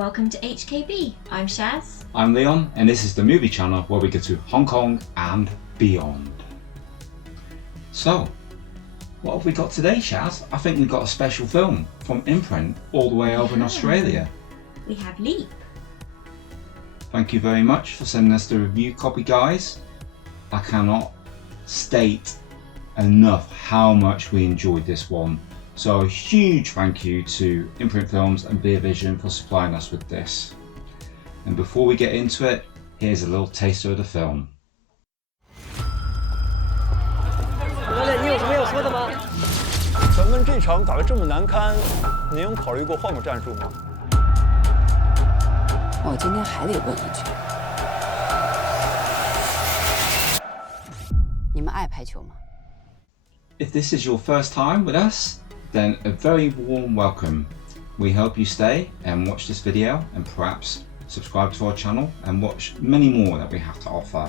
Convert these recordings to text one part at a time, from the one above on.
Welcome to HKB. I'm Shaz. I'm Leon, and this is the movie channel where we go to Hong Kong and beyond. So, what have we got today, Shaz? I think we've got a special film from Imprint all the way over in Australia. We have Leap. Thank you very much for sending us the review copy, guys. I cannot state enough how much we enjoyed this one. So a huge thank you to Imprint Films and Beer Vision for supplying us with this. And before we get into it, here's a little taster of the film. 你有什么要说的吗？咱们这场打得这么难堪，您有考虑过换个战术吗？我今天还得问一句，你们爱排球吗？ If this is your first time with us, then a very warm welcome. We hope you stay and watch this video and perhaps subscribe to our channel and watch many more that we have to offer.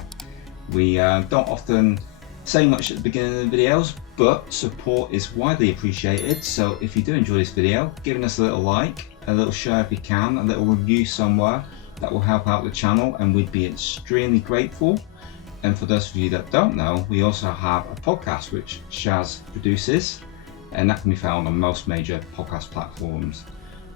We don't often say much at the beginning of the videos, but support is widely appreciated. So if you do enjoy this video, giving us a little like, a little share if you can, a little review somewhere, that will help out the channel and we'd be extremely grateful. And for those of you that don't know, we also have a podcast which Shaz produces, and that can be found on most major podcast platforms.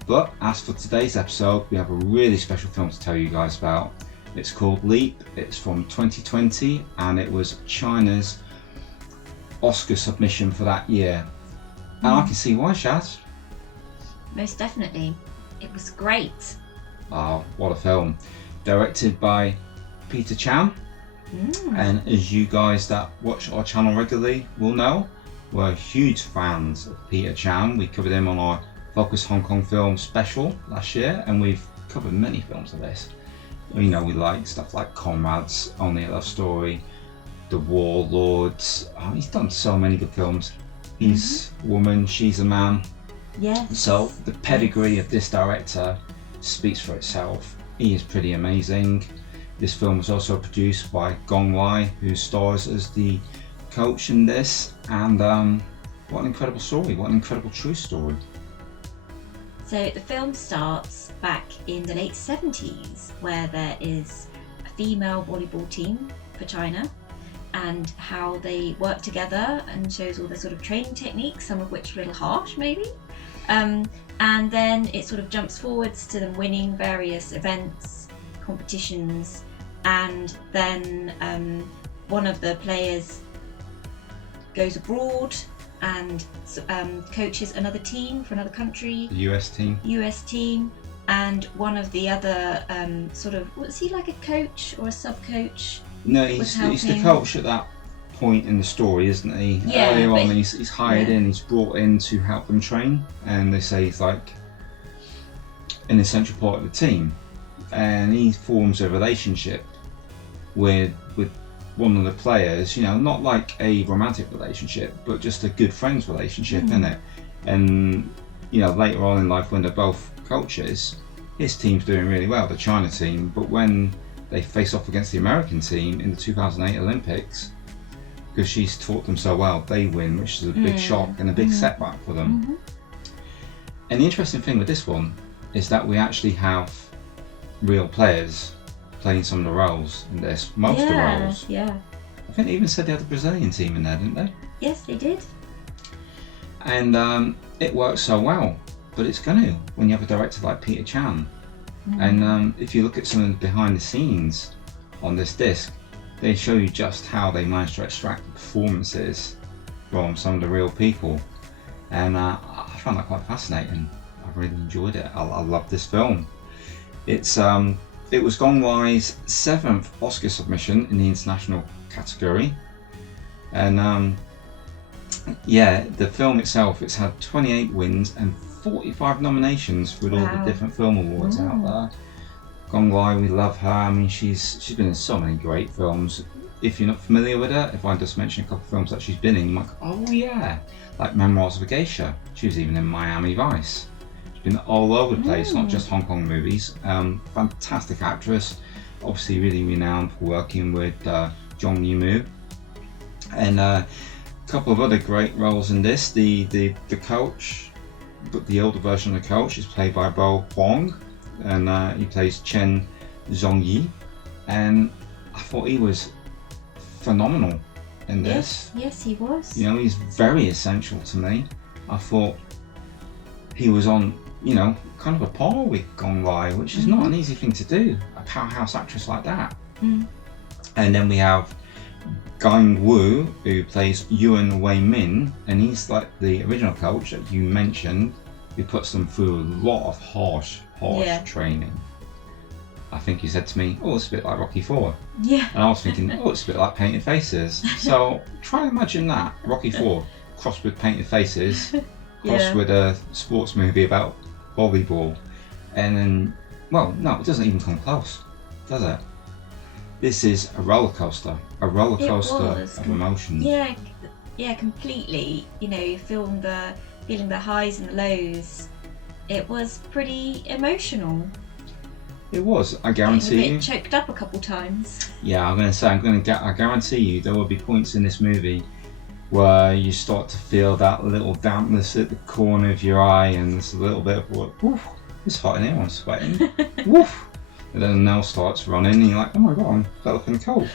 But as for today's episode, we have a really special film to tell you guys about. It's called Leap. It's from 2020 and it was China's Oscar submission for that year. And I can see why, Shaz. Most definitely. It was great. Oh, what a film. Directed by Peter Chan. And as you guys that watch our channel regularly will know, we're huge fans of Peter Chan. We covered him on our Focus Hong Kong film special last year, and we've covered many films of this. You know, we like stuff like Comrades, Only a Love Story, The Warlords. Oh, he's done so many good films. He's a woman, she's a man. Yes. So the pedigree of this director speaks for itself. He is pretty amazing. This film was also produced by Gong Li, who stars as the coach in this, and what an incredible story, what an incredible true story. So the film starts back in the late 70s, where there is a female volleyball team for China and how they work together, and shows all the sort of training techniques, some of which are a little harsh maybe. And then it sort of jumps forwards to them winning various events, competitions, and then one of the players goes abroad and coaches another team for another country. The US team. And one of the other was he like a coach or a sub-coach? No, he's the coach at that point in the story, isn't he? Yeah, earlier on he's hired in, he's brought in to help them train, and they say he's like an essential part of the team, and he forms a relationship with one of the players, you know, not like a romantic relationship, but just a good friends relationship, innit? And you know, later on in life when they're both coaches, his team's doing really well, the China team, but when they face off against the American team in the 2008 Olympics, because she's taught them so well, they win, which is a big shock and a big setback for them. And the interesting thing with this one is that we actually have real players playing some of the roles in this, most of the roles. Yeah. I think they even said they had a Brazilian team in there, didn't they? Yes, they did. And it works so well, but it's going to when you have a director like Peter Chan. And if you look at some of the behind the scenes on this disc, they show you just how they managed to extract the performances from some of the real people, and I found that quite fascinating. I really enjoyed it. I love this film. It was Gong Li's 7th Oscar submission in the international category, and the film itself, it's had 28 wins and 45 nominations with all the different film awards out there. Gong Li, we love her. I mean, she's been in so many great films. If you're not familiar with her, if I just mention a couple of films that she's been in, you might go, oh yeah, like Memoirs of a Geisha. She was even in Miami Vice. She's been all over the place, not just Hong Kong movies. Fantastic actress, obviously really renowned for working with Zhong Yimou. And a couple of other great roles in this. The coach, but the older version of the coach is played by Faye Wong, and he plays Chen Zhongyi, and I thought he was phenomenal in this. Yes, he was. You know, he's very essential to me. I thought he was on, you know, kind of a par with Gong Li, which is not an easy thing to do, a powerhouse actress like that. And then we have Gang Wu, who plays Yuan Wei Min, and he's like the original coach that you mentioned, who puts them through a lot of harsh training. I think he said to me, "Oh, it's a bit like Rocky 4." Yeah. And I was thinking, "Oh, it's a bit like Painted Faces." So try and imagine that, Rocky 4 crossed with Painted Faces, crossed with a sports movie about volleyball, and then, well, no, it doesn't even come close, does it? This is a roller coaster of emotions. Yeah, completely. You know, feeling the highs and the lows. It was pretty emotional. It was. I guarantee you. Choked up a couple times. Yeah, I guarantee you there will be points in this movie where you start to feel that little dampness at the corner of your eye, and it's a little bit of what, woof, it's hot in here, I'm sweating, woof. And then the nail starts running and you're like, oh my god, I'm developing cold.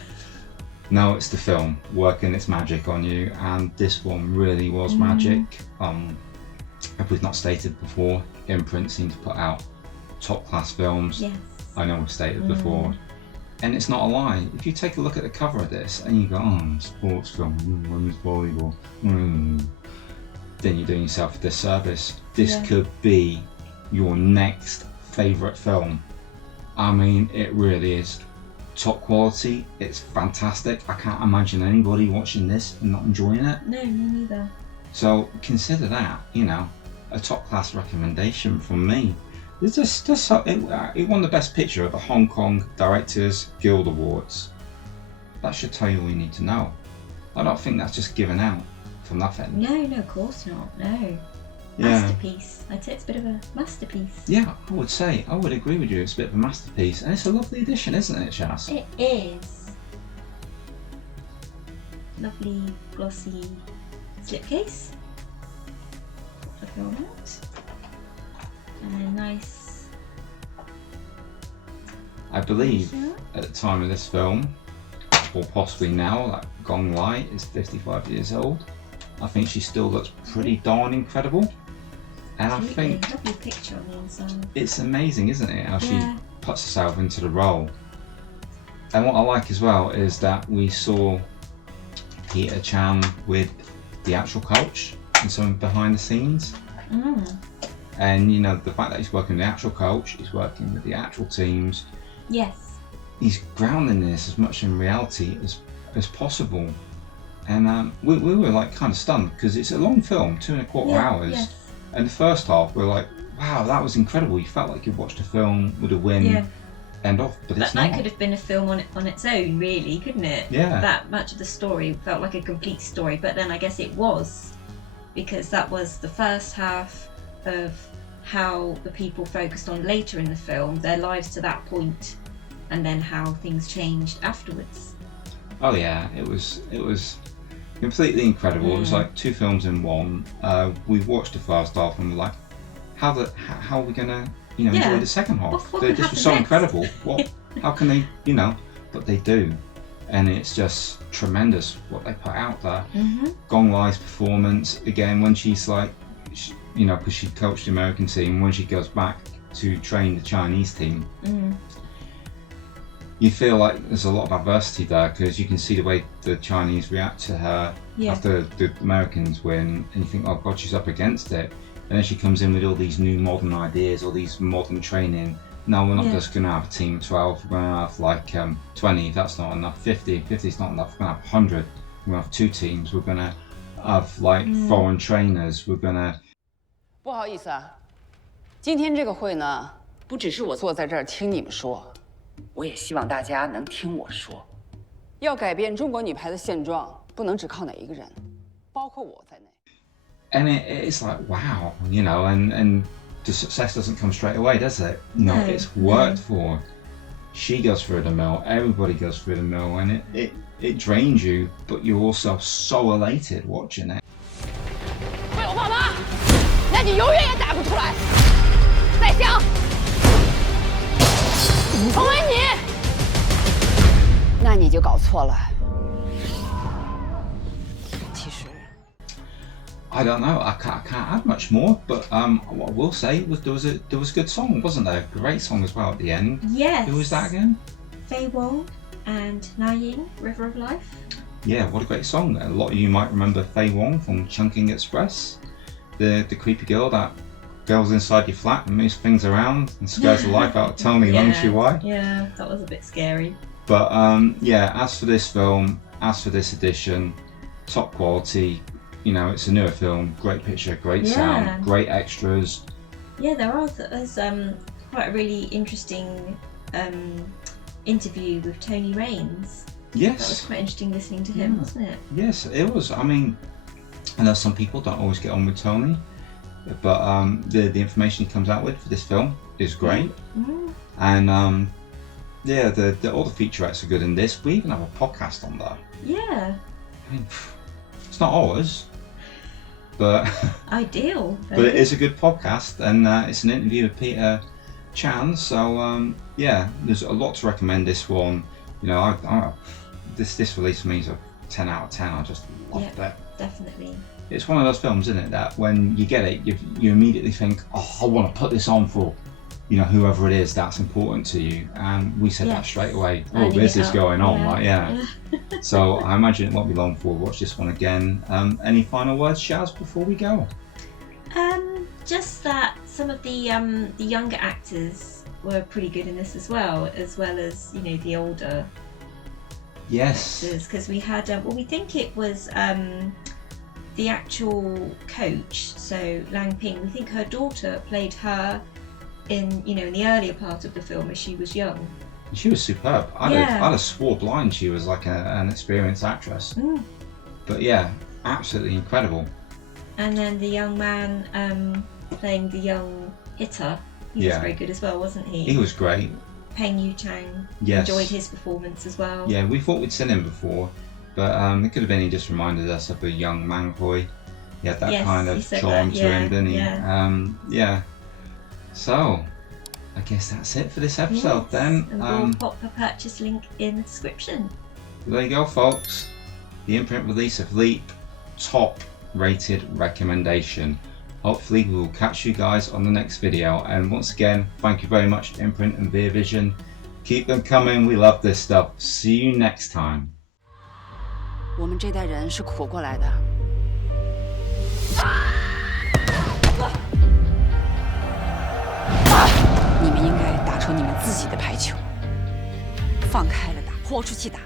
No, it's the film working its magic on you, and this one really was magic. If we've not stated before, Imprint seems to put out top class films. Yes. I know we've stated before. And it's not a lie. If you take a look at the cover of this and you go, oh, sports film, women's volleyball, then you're doing yourself a disservice. This could be your next favourite film. I mean, it really is top quality. It's fantastic. I can't imagine anybody watching this and not enjoying it. No, me neither. So consider that, you know, a top class recommendation from me. It's just it won the Best Picture at the Hong Kong Directors Guild Awards. That should tell you all you need to know. I don't think that's just given out for nothing. No, of course not. No. Yeah. Masterpiece. I'd say it's a bit of a masterpiece. Yeah, I would agree with you. It's a bit of a masterpiece, and it's a lovely addition, isn't it, Chas? It is. Lovely glossy slipcase. The film out. And a nice. I believe at the time of this film, or possibly now, like Gong Li is 55 years old. I think she still looks pretty darn incredible. And Absolutely. I think lovely picture on the inside. It's amazing, isn't it, how she puts herself into the role. And what I like as well is that we saw Peter Chan with the actual coach and some behind the scenes. And you know, the fact that he's working with the actual coach, he's working with the actual teams. Yes. He's grounding this as much in reality as possible. And we were like kind of stunned because it's a long film, 2.25 hours. Yes. And the first half, we're like, wow, that was incredible. You felt like you watched a film with a win, end off, but it's not. That could have been a film on its own, really, couldn't it? Yeah. That much of the story felt like a complete story, but then I guess it was, because that was the first half of how the people focused on later in the film, their lives to that point, and then how things changed afterwards. Oh yeah, it was completely incredible. It was like two films in one. We watched the first half and we're like, how are we gonna enjoy the second half? What This was so incredible. How can they, but they do, and it's just tremendous what they put out there. Gong Li's performance again, when she's like, because she coached the American team, when she goes back to train the Chinese team, you feel like there's a lot of adversity there, because you can see the way the Chinese react to her after the Americans win, and you think, oh god, she's up against it. And then she comes in with all these new modern ideas, all these modern training. No, we're not just going to have a team of 12, we're going to have like 20, if that's not enough, 50, if 50 is not enough, we're going to have 100. We're going to have 2 teams, we're going to have like foreign trainers, we're going to... 不好意思啊，今天这个会呢，不只是我坐在这儿听你们说，我也希望大家能听我说。要改变中国女排的现状，不能只靠哪一个人，包括我在内。And it's like, wow, and the success doesn't come straight away, does it? No, it's worked for. She goes through the mill, everybody goes through the mill, and it drains you, but you're also so elated watching it. 为我爸妈，那你永远也打不出来。再想，冯维尼，那你就搞错了。其实。 I don't know. I can't add much more, but what I will say was there was a good song, wasn't there? Great song as well at the end. Yes. Who was that again? Faye Wong and Na Ying, River of Life. Yeah, what a great song. A lot of you might remember Faye Wong from Chungking Express, the creepy girl that goes inside your flat and moves things around and scares the life out of Tony Leung Shui. Yeah, that was a bit scary. But yeah, as for this film, as for this edition, top quality. You know, it's a newer film, great picture, great sound, great extras. Yeah, there's quite a really interesting interview with Tony Raines. Yes. That was quite interesting listening to him, wasn't it? Yes, it was. I mean, I know some people don't always get on with Tony, but the information he comes out with for this film is great. Mm. And yeah, all the featurettes are good in this. We even have a podcast on there. Yeah. I mean, it's not ours, but ideal. But it is a good podcast, and it's an interview with Peter Chan. So yeah, there's a lot to recommend this one. You know, this release for me is a 10 out of 10. I just loved it. Definitely. It's one of those films, isn't it, that when you get it, you immediately think, oh, I want to put this on for, you know, whoever it is that's important to you. And we said that straight away. Oh, there's this going on, like, yeah. So I imagine it won't be long before we watch this one again. Any final words, Shaz, before we go? Just that some of the younger actors were pretty good in this as well as you know the older. Yes. Because we had we think it was the actual coach, so Lang Ping. We think her daughter played her in the earlier part of the film as she was young. She was superb. I'd have swore blind she was like an experienced actress. Mm. But yeah, absolutely incredible. And then the young man playing the young hitter, he was very good as well, wasn't he? He was great. Peng Yu Chang, enjoyed his performance as well. Yeah, we thought we'd seen him before, but it could have been he just reminded us of a young Mang Hui. He had that kind of charm to him, didn't he? Yeah. So, I guess that's it for this episode then. And we'll pop a purchase link in the description. There you go, folks. The imprint release of Leap, top rated recommendation. Hopefully we will catch you guys on the next video, and once again, thank you very much Imprint and Veer Vision. Keep them coming, we love this stuff. See you next time. 我们这代人是苦过来的。你们应该打出你们自己的排球，放开了打，豁出去打。